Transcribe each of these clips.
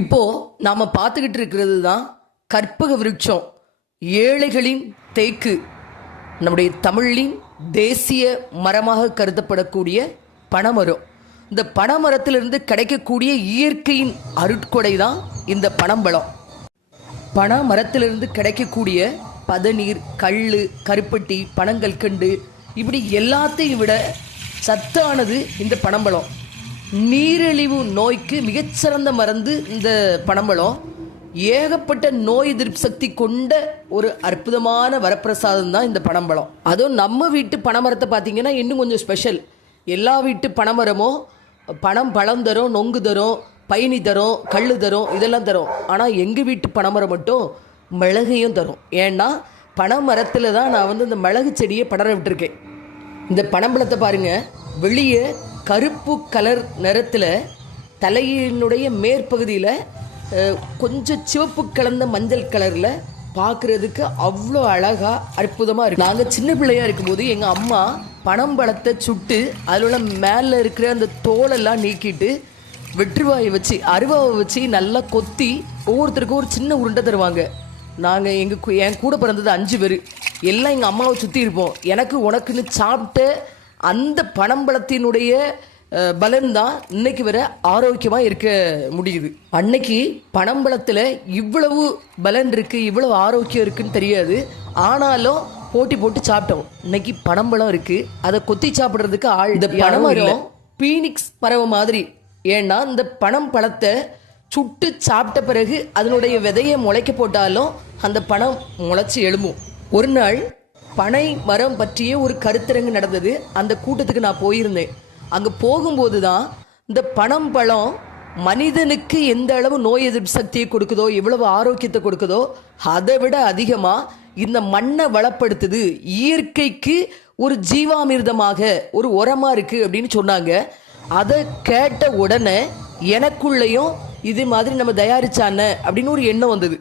இப்போ நாம பார்த்துக்கிட்டு இருக்கிறது தான் கற்பக விருட்சம் ஏழைகளின் தேக்கு. நம்முடைய தமிழின் தேசிய மரமாக கருதப்படக்கூடிய பனைமரம். இந்த பனைமரத்திலிருந்து கிடைக்கக்கூடிய இயற்கையின் அருட்கொடை தான் இந்த பனம்பழம். பனை மரத்திலிருந்து கிடைக்கக்கூடிய பதநீர் கல் கருப்பட்டி பனங்கற்கண்டு இப்படி எல்லாத்தையும் விட சத்தானது இந்த பனம்பழம். நீரிழிவு நோய்க்கு மிகச்சிறந்த மருந்து இந்த பனம்பழம். ஏகப்பட்ட நோய் எதிர்ப்பு சக்தி கொண்ட ஒரு அற்புதமான வரப்பிரசாதம் தான் இந்த பனம்பழம். அதுவும் நம்ம வீட்டு பனைமரத்தை பார்த்தீங்கன்னா இன்னும் கொஞ்சம் ஸ்பெஷல் எல்லா வீட்டு பனைமரமும் பனம் பழம் தரும் நொங்கு தரும் பயணி தரும் கல் தரும் இதெல்லாம் தரும். ஆனால் எங்கள் வீட்டு பனைமரம் மட்டும் மிளகையும் தரும். ஏன்னா பனைமரத்தில் தான் நான் வந்து இந்த மிளகு செடியை படர விட்டுருக்கேன். இந்த பனம்பழத்தை பாருங்கள் வெளியே கருப்பு கலர் நிறத்தில் தலையினுடைய மேற்பகுதியில் கொஞ்சம் சிவப்பு கலந்த மஞ்சள் கலரில் பார்க்குறதுக்கு அவ்வளோ அழகாக அற்புதமாக இருக்கு. நாங்கள் சின்ன பிள்ளையாக இருக்கும்போது எங்கள் அம்மா பனம்பழத்தை சுட்டு அதில் உள்ள மேலே இருக்கிற அந்த தோலெல்லாம் நீக்கிட்டு வெற்றுவாயை வச்சு அருவாவை வச்சு நல்லா கொத்தி ஒவ்வொருத்தருக்கும் ஒரு சின்ன உருண்டை தருவாங்க. நாங்கள் எங்கள் என் கூட பிறந்தது அஞ்சு பேர். எல்லாம் எங்கள் அம்மாவை சுற்றி இருப்போம். எனக்கு உனக்குன்னு சாப்பிட்ட அந்த பனம்பழத்தினுடைய பலன் தான் இன்னைக்கு வரை ஆரோக்கியமாக இருக்க முடியுது. அன்னைக்கு பனம்பழத்தில் இவ்வளவு பலன் இருக்குது இவ்வளவு ஆரோக்கியம் இருக்குன்னு தெரியாது. ஆனாலும் போட்டி போட்டு சாப்பிட்டோம். இன்னைக்கு பனம்பழம் இருக்குது அதை கொத்தி சாப்பிட்றதுக்கு ஆள் இந்த பனமரம் பீனிக்ஸ் பறவை மாதிரி. ஏன்னா இந்த பனம் பழத்தை சுட்டு சாப்பிட்ட பிறகு அதனுடைய விதையை முளைக்க போட்டாலும் அந்த பழம் முளைச்சி எழும்பும். ஒரு நாள் பனை மரம் பற்றிய ஒரு கருத்தரங்கு நடந்தது. அந்த கூட்டத்துக்கு நான் போயிருந்தேன். அங்கே போகும்போது தான் இந்த பணம் பழம் மனிதனுக்கு எந்த அளவு நோய் எதிர்ப்பு சக்தியை கொடுக்குதோ எவ்வளவு ஆரோக்கியத்தை கொடுக்குதோ அதை விட அதிகமாக இந்த மண்ணை வளப்படுத்துது. இயற்கைக்கு ஒரு ஜீவாமிர்தமாக ஒரு உரமாக இருக்குது அப்படின்னு சொன்னாங்க. அதை கேட்ட உடனே எனக்குள்ளேயும் இது மாதிரி நம்ம தயாரிச்சான அப்படின்னு ஒரு எண்ணம் வந்தது.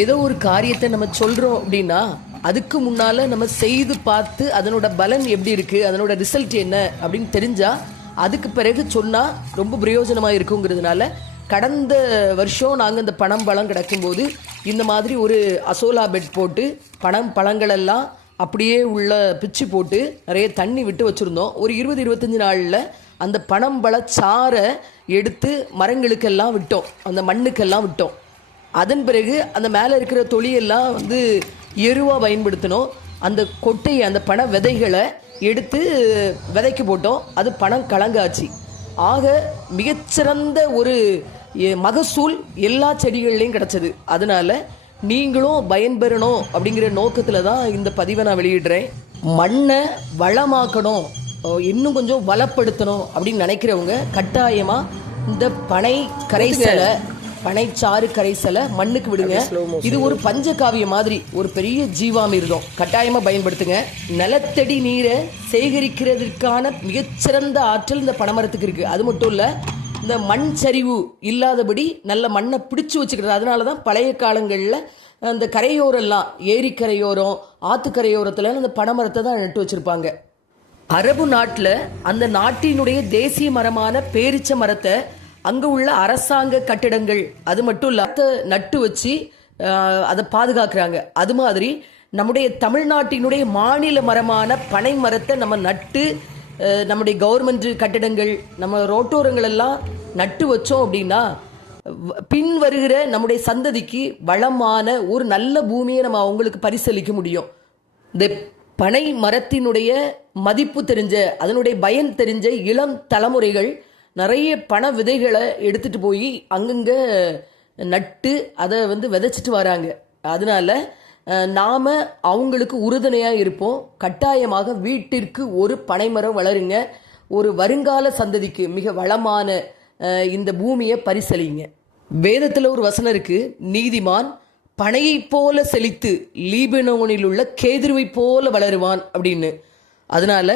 ஏதோ ஒரு காரியத்தை நம்ம சொல்கிறோம் அப்படின்னா அதுக்கு முன்னால் நம்ம செய்து பார்த்து அதனோட பலன் எப்படி இருக்குது அதனோட ரிசல்ட் என்ன அப்படின்னு தெரிஞ்சால் அதுக்கு பிறகு சொன்னால் ரொம்ப பிரயோஜனமாக இருக்குங்கிறதுனால கடந்த வருஷம் நாங்கள் இந்த பணம் பழம் கிடக்கும்போது இந்த மாதிரி ஒரு அசோலா பெட் போட்டு பணம் பழங்களெல்லாம் அப்படியே உள்ள பிச்சு போட்டு நிறைய தண்ணி விட்டு வச்சுருந்தோம். ஒரு இருபது இருபத்தஞ்சி நாளில் அந்த பனம்பழ சாறை எடுத்து மரங்களுக்கெல்லாம் விட்டோம். அந்த மண்ணுக்கெல்லாம் விட்டோம். அதன் பிறகு அந்த மேலே இருக்கிற தொழியெல்லாம் வந்து எருவாக பயன்படுத்தினோம். அந்த கொட்டையை அந்த பண விதைகளை எடுத்து விதைக்கு போட்டோம். அது பணம் கலங்காச்சு. ஆக மிகச்சிறந்த ஒரு மகசூல் எல்லா செடிகள்லேயும் கிடச்சது. அதனால் நீங்களும் பயன்பெறணும் அப்படிங்கிற நோக்கத்தில் தான் இந்த பதிவை நான் வெளியிடுறேன். மண்ணை வளமாக்கணும். இன்னும் கொஞ்சம் வளப்படுத்தணும் அப்படின்னு நினைக்கிறவங்க கட்டாயமாக இந்த பனை கரைசலை. பனைச்சாறு கரைசலை மண்ணுக்கு விடுங்க. இது ஒரு பஞ்சகாவிய மாதிரி ஒரு பெரிய ஜீவாமிர்தம். கட்டாயமா பயன்படுத்துங்க. நிலத்தடி நீரை சேகரிக்கிறதுக்கான மிகச்சிறந்த ஆற்றல் இந்த பனைமரத்துக்கு இருக்கு. அது மட்டும் இல்ல இந்த மண் சரிவு இல்லாதபடி நல்ல மண்ணை பிடிச்சு வச்சுக்கிறது. அதனால தான் பழைய காலங்களில் அந்த கரையோரெல்லாம் ஏரிக்கரையோரம் ஆத்துக்கரையோரத்தில் அந்த பனைமரத்தை தான் நட்டு வச்சிருப்பாங்க. அரபு நாட்டில் அந்த நாட்டினுடைய தேசிய மரமான பேரிச்ச மரத்தை அங்கே உள்ள அரசாங்க கட்டிடங்கள் அது மட்டும் இல்லாத நட்டு வச்சு அதை பாதுகாக்கிறாங்க. அது மாதிரி நம்முடைய தமிழ்நாட்டினுடைய மாநில மரமான பனை மரத்தை நம்ம நட்டு நம்முடைய கவர்மெண்ட் கட்டிடங்கள் நம்ம ரோட்டோரங்கள் எல்லாம் நட்டு வச்சோம் அப்படின்னா வ- பின் வருகிற நம்முடைய சந்ததிக்கு வளமான ஒரு நல்ல பூமியை நம்ம அவங்களுக்கு பரிசளிக்க முடியும். இந்த பனை மரத்தினுடைய மதிப்பு தெரிஞ்ச அதனுடைய பயன் தெரிஞ்ச இளம் தலைமுறைகள் நிறைய பண விதைகளை எடுத்துட்டு போய் அங்கங்கே நட்டு அதை வந்து விதைச்சிட்டு வராங்க. அதனால நாம் அவங்களுக்கு உறுதுணையாக இருப்போம். கட்டாயமாக வீட்டிற்கு ஒரு பனைமரம் வளருங்க. ஒரு வருங்கால சந்ததிக்கு மிக வளமான இந்த பூமியை பரிசலிங்க வேதத்தில் ஒரு வசனம் இருக்கு. நீதிமான் பனையைப் போல செழித்து லீபனோனில் உள்ள கேதுருவை போல வளருவான் அப்படின்னு. அதனால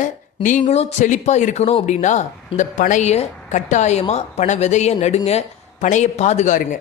நீங்களும் செழிப்பாக இருக்கணும் அப்படின்னா இந்த பனையை கட்டாயமாக பனை விதையை நடுங்க பனையை பாதுகாருங்க.